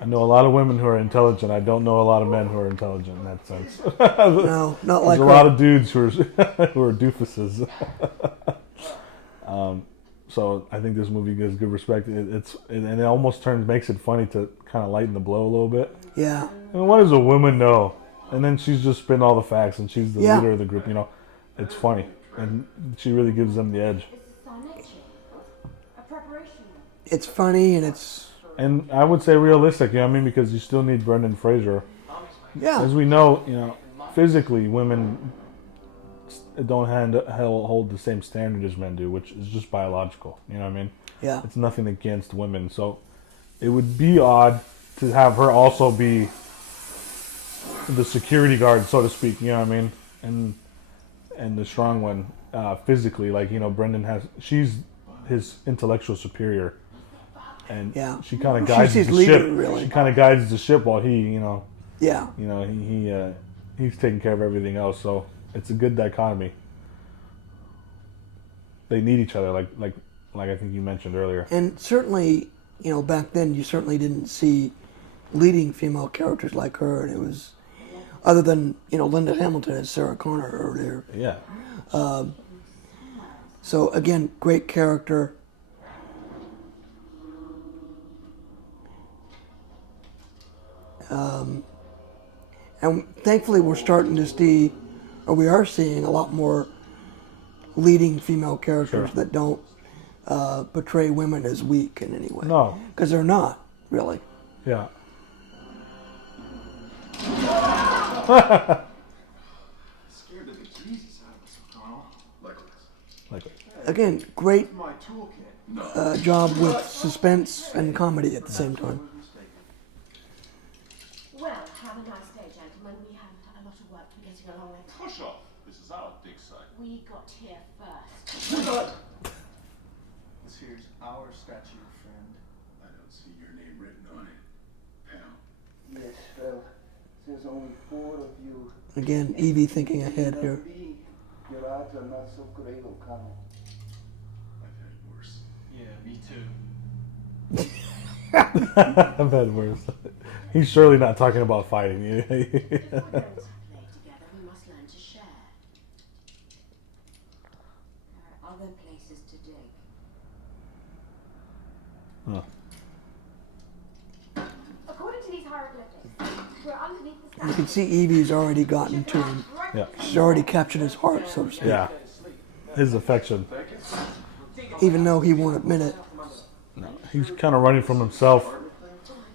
I know a lot of women who are intelligent. I don't know a lot of men who are intelligent in that sense. No, not like There's a lot of dudes who are who are doofuses. So I think this movie gives good respect. And it almost makes it funny to kind of lighten the blow a little bit. Yeah. And what does a woman know? And then she's just spitting all the facts, and she's the Yeah. leader of the group. It's funny, and she really gives them the edge. It's funny and it's... And I would say realistic, because you still need Brendan Fraser. Yeah. As we know, physically, women don't hold the same standard as men do, which is just biological. You know what I mean? Yeah. It's nothing against women. So it would be odd to have her also be the security guard, so to speak. You know what I mean? And the strong one physically, Brendan she's his intellectual superior. And she kind of guides the leader, ship. really. She kind of guides the ship while he, Yeah. he's taking care of everything else. So it's a good dichotomy. They need each other, like I think you mentioned earlier. And certainly, back then you certainly didn't see leading female characters like her, and it was other than Linda Hamilton as Sarah Connor earlier. Yeah. So again, great character. And thankfully we're starting to see, or we are seeing a lot more leading female characters that don't portray women as weak in any way. No. Because they're not, really. Yeah. Scared the Jesus out of us, Colonel. Likewise. Again, great My toolkit. job with suspense and comedy at the same time. Well, have a nice day, gentlemen. We have a lot of work to be getting along with. Push off. This is our dig site. We got here first. This here's our statue, friend. I don't see your name written on it, pal. Yes, well, there's only 4 of you. Again, Evie thinking ahead here. Your odds are not so great, O'Connell. I've had worse. Yeah, me too. I've had worse. He's surely not talking about fighting. If we're going to play together, we must learn to share. There are other places to dig. Huh. According to these hieroglyphics, we're underneath the statue. You can see Evie's already gotten to him. Yeah. She's already captured his heart, so to speak. Yeah. His affection. Even though he won't admit it. No. He's kind of running from himself.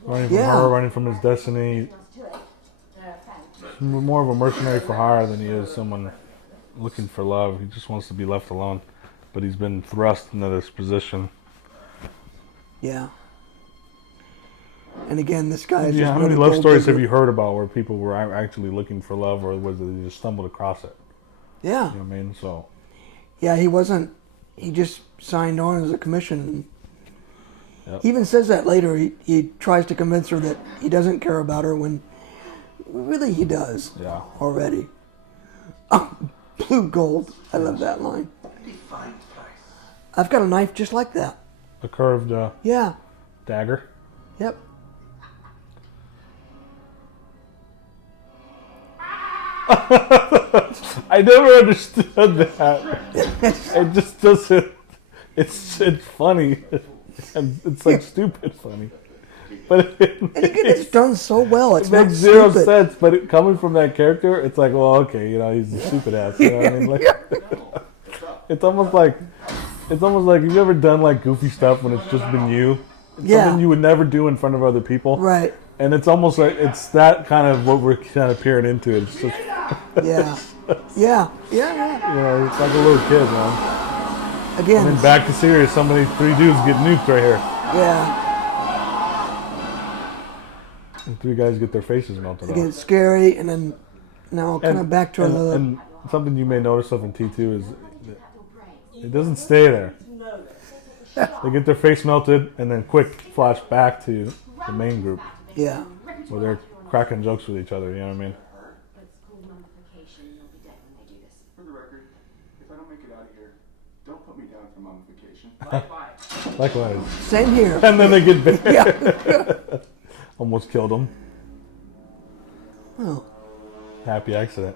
Running from her, running from his destiny. He's more of a mercenary for hire than he is someone looking for love. He just wants to be left alone. But he's been thrust into this position. Yeah. And again, this guy is Yeah, just how many another love gold stories digger. have you heard about where people were actually looking for love, or was it they just stumbled across it? Yeah. You know what I mean? So. Yeah, he just signed on as a commission. Yep. He even says that later. He tries to convince her that he doesn't care about her when really he does. Yeah. Already. Oh, blue gold. I love that line. I've got a knife just like that. A curved Yeah. dagger. Yep. I never understood that. It just doesn't. It's funny, and it's like stupid funny. But And again, it's done so well. It's it not makes zero stupid. sense. But coming from that character, it's like, well, okay, he's a stupid ass. You know what I mean? Like, it's almost like have you ever done like goofy stuff when it's just been you? It's Yeah. something you would never do in front of other people. Right. And it's almost like it's that kind of what we're kind of peering into. It's just, Yeah. Yeah. Yeah. it's like a little kid, man. Again. And then back to serious. Somebody, 3 dudes get nuked right here. Yeah. And 3 guys get their faces melted Again, off. it's scary, and then now kind of back to another. And something you may notice of in T2 is that it doesn't stay there. They get their face melted, and then quick flash back to the main group Yeah. where they're cracking jokes with each other. You know what I mean? But it's called mummification. You'll be dead when they do this. For the record, if I don't make it out of here, don't put me down for mummification. Likewise. Likewise. Same here. And then they get buried. Yeah. almost killed him. Well, Happy accident.